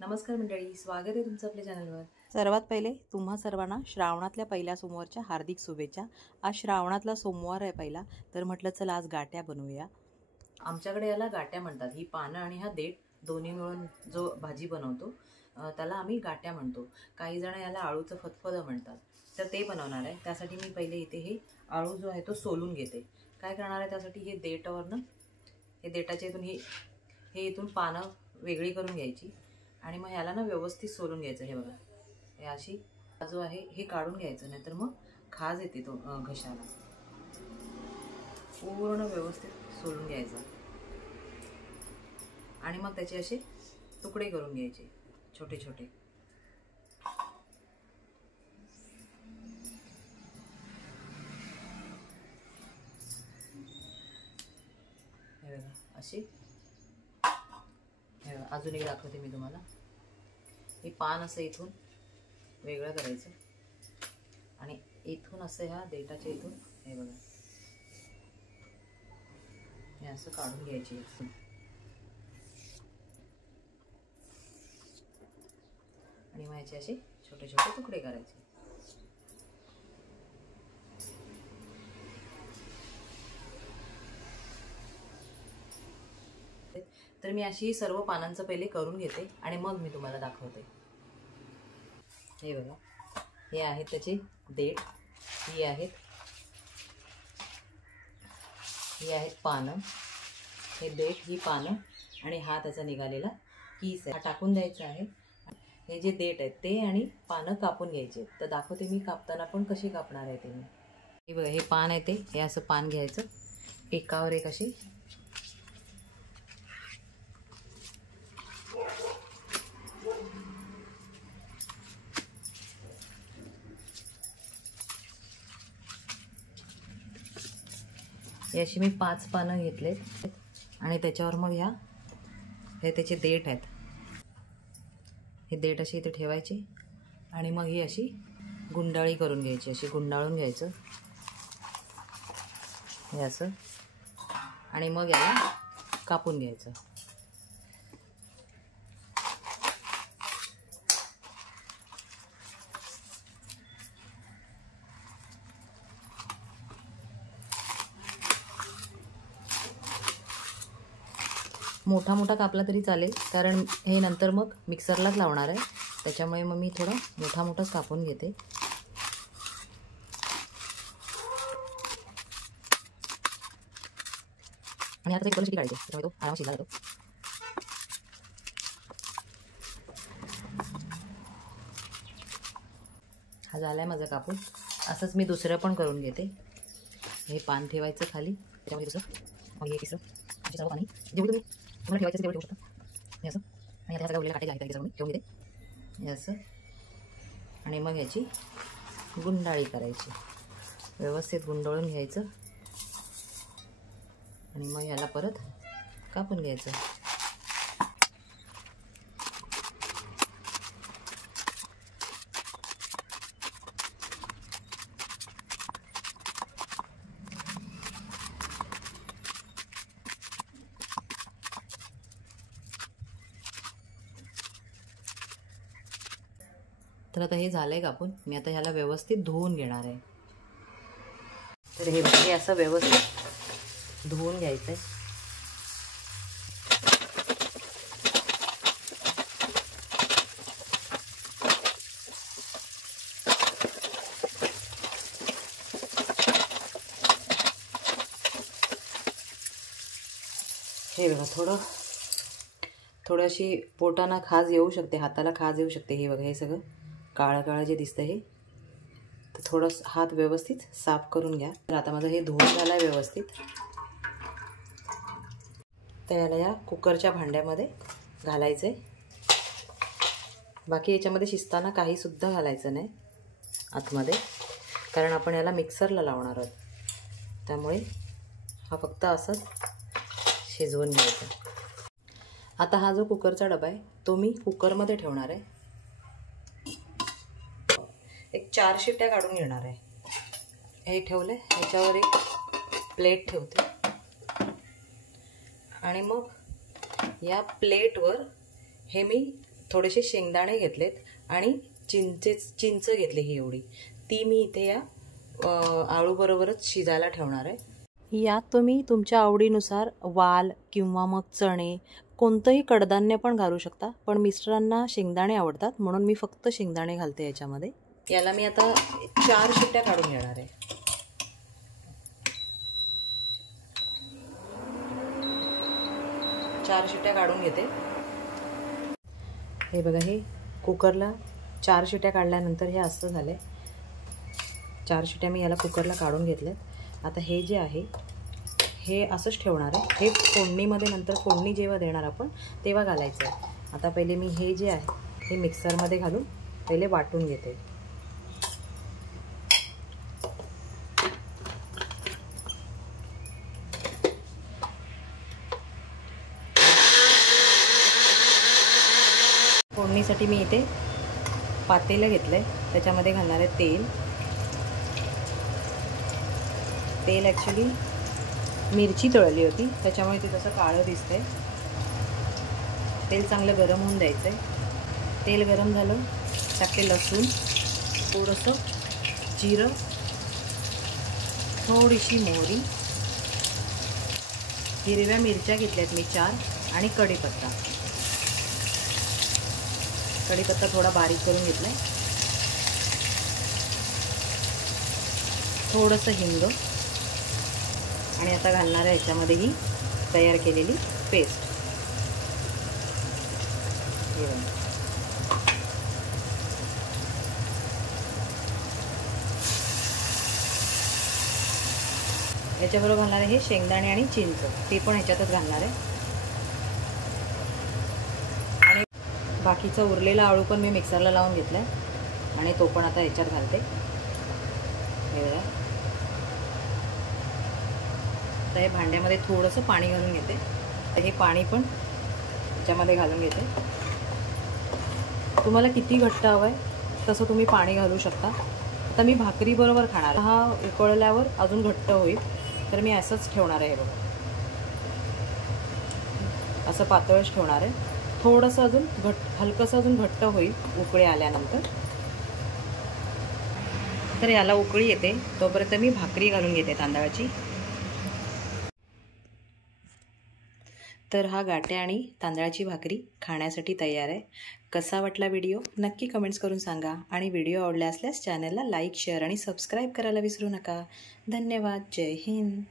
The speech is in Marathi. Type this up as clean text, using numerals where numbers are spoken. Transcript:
नमस्कार मंडळी, स्वागत आहे तुमचं आपल्या चॅनलवर। सर्वात पहिले तुम्हा सर्वांना श्रावणातल्या पहिल्या सोमवारच्या हार्दिक शुभेच्छा। आज श्रावणातला सोमवार आहे पहिला, तर म्हटलं चला आज गाट्या बनवूया। आमच्याकडे याला गाट्या म्हणतात। ही पानं आणि हा देठ दोन्ही मिळून जो भाजी बनवतो त्याला आम्ही गाट्या म्हणतो। काही जण याला आळूचं फतफदं म्हणतात। तर ते बनवणार आहे। त्यासाठी मी पहिले इथे हे आळू जो आहे तो सोलून घेते। काय करणार आहे त्यासाठी हे देठावरनं हे देठाच्या इथून हे इथून पानं वेगळी करून घ्यायची आणि मग ह्याला ना व्यवस्थित सोलून घ्यायचं। हे बघा, हे अशी जो आहे हे काढून घ्यायचं, नाहीतर मग खाज येते तो घशाला। पूर्ण व्यवस्थित सोलून घ्यायचं आणि मग त्याचे असे तुकडे करून घ्यायचे छोटे छोटे। हे बघा असे। अजून एक दाखवते मी तुम्हाला। हे पान असं इथून वेगळं करायचं आणि इथून असं ह्या देठाच्या इथून हे बघा हे असं काढून घ्यायचे आणि मग याचे असे छोटे छोटे तुकडे करायचे। तर मी अशी सर्व पानांचं पहिले करून घेते आणि मग मी तुम्हाला दाखवते। हे बघा, हे आहेत त्याचे देठ, ही आहेत पानं, हे देठ, ही पानं आणि हा त्याचा निघालेला किस आहे, हा टाकून द्यायचा आहे। हे जे देठ आहेत ते आणि पानं कापून घ्यायचे। तर दाखवते मी कापताना पण कसे कापणार आहे ते मी। हे बघा, हे पान आहे ते हे असं पान घ्यायचं, एकावर एक अशी हे अशी मी 5 पानं घेतलेत आणि त्याच्यावर मग हे त्याचे देठ आहेत, हे देठ असे इथे ठेवायचे आणि मग ही अशी गुंडाळी करून घ्यायची, अशी गुंडाळून घ्यायचं हे असं आणि मग याला कापून घ्यायचं। मोठा मोठा कापला तरी चालेल, कारण हे नंतर मग मिक्सरलाच लावणार आहे, त्याच्यामुळे मग मी थोडा मोठा मोठाच कापून घेते। आणि आता कुकरला शिटी काढायची, त्यामुळे तो आरामात शिजला जातो। हा झालाय माझा कापून। असंच मी दुसरं पण करून घेते। हे पान ठेवायचं खाली, त्याच्यामध्ये दुसरं, मग हे तिसरं, असे सर्व पाणी जेवढं तुम्हाला ठेवायचं तेवढं ठेवू शकता हे असं। आणि आता सगळ्या उरलेल्या काटे आहेत त्याच्यामध्ये ठेवून घेते हे असं आणि मग याची गुंडाळी करायची, व्यवस्थित गुंडाळून घ्यायचं आणि मग याला परत कापून घ्यायचं। तर आता हे झालंय कापून। मी आता ह्याला व्यवस्थित धुवून घेणार आहे। तर हे असं व्यवस्थित धुवून घ्यायचंय। हे बघा, थोडीशी पोटाना खाज येऊ शकते, हाताला खाज येऊ शकते। हे बघा, हे सगळं काळं काळं जे दिसतं हे, तर थोडं हात व्यवस्थित साफ करून घ्या। तर आता माझं हे धुवून झालं आहे व्यवस्थित। तर याला या कुकरच्या भांड्यामध्ये घालायचं आहे। बाकी याच्यामध्ये शिजताना काहीसुद्धा घालायचं नाही आतमध्ये, कारण आपण याला मिक्सरला लावणार आहोत, त्यामुळे हा फक्त असंच शिजवून घ्यायचा। आता हा जो कुकरचा डबा आहे तो मी कुकरमध्ये ठेवणार आहे। एक 4 शिट्ट्या काढून घेणार आहे। हे ठेवले, ह्याच्यावर एक प्लेट ठेवते आणि मग या प्लेटवर हे मी थोडेसे शेंगदाणे घेतलेत आणि चिंच घेतली ही एवढी, ती मी इथे या आळूबरोबरच शिजायला ठेवणार आहे. यात तुम्ही तुमच्या आवडीनुसार वाल किंवा मग चणे कोणतंही कडधान्य पण घालू शकता, पण मिस्टरांना शेंगदाणे आवडतात म्हणून मी फक्त शेंगदाणे घालते याच्यामध्ये. याला मी आता 4 शिट्ट्या काढून घेणार आहे. 4 शिट्ट्या काढून घेते. हे बघा, हे कुकरला 4 शिट्ट्या काढल्यानंतर हे असं झालंय. 4 शिट्ट्या मी याला कुकरला काढून घेतल्यात. आता हे जे आहे हे असंच ठेवणार आहे. हे फोडणीमध्ये नंतर फोडणी जेव्हा देणार आपण तेव्हा घालायचं आहे. आता पहिले मी हे जे आहे हे मिक्सरमध्ये घालून पहिले वाटून घेते. फोडणीसाठी मी इथे पातेलं घेतलंय, त्याच्यामध्ये घालणार आहे तेल. तेल ॲक्च्युली मिरची तळली होती त्याच्यामुळे ते तसं काळं दिसतंय. तेल चांगलं गरम होऊन द्यायचं आहे. तेल गरम झालं टाकते लसूण, थोडंसं जिरं, थोडीशी मोहरी, हिरव्या मिरच्या घेतल्यात मी 4 आणि कढीपत्ता. कढीपत्ता थोडा बारीक करून घेतलाय. थोडंसं हिंग आणि आता घालणार आहे याच्यामध्ये ही तयार केलेली पेस्ट. याच्याबरोबर घालणार आहे हे शेंगदाणे आणि चिंच, ते पण ह्याच्यातच घालणार आहे. आणि बाकीचा उरलेला आळू पण मी मिक्सरला लावून घेतलाय आणि तो पण आता ह्याच्यात घालते. हे बघा, तर हे भांड्यामध्ये थोडंसं पाणी घालून घेते. तर हे पाणी पण ह्याच्यामध्ये घालून घेते. तुम्हाला किती घट्ट हवं आहे तसं तुम्ही पाणी घालू शकता. आता मी भाकरीबरोबर खाणार. हा उकळल्यावर अजून घट्ट होईल तर मी असंच ठेवणार आहे. बघा, असं पातळच ठेवणार आहे. थोडंसं अजून हलकंसं अजून घट्ट होईल उकळी आल्यानंतर. तर याला उकळी येते तोपर्यंत मी भाकरी घालून घेते तांदळाची. तर हा गाठ्या आणि तांदळाची भाकरी खाण्यासाठी तयार आहे. कसा वाटला व्हिडिओ नक्की कमेंट्स करून सांगा. आणि व्हिडिओ आवडला असल्यास चॅनलला लाईक, शेअर आणि सबस्क्राईब करायला विसरू नका. धन्यवाद. जय हिंद.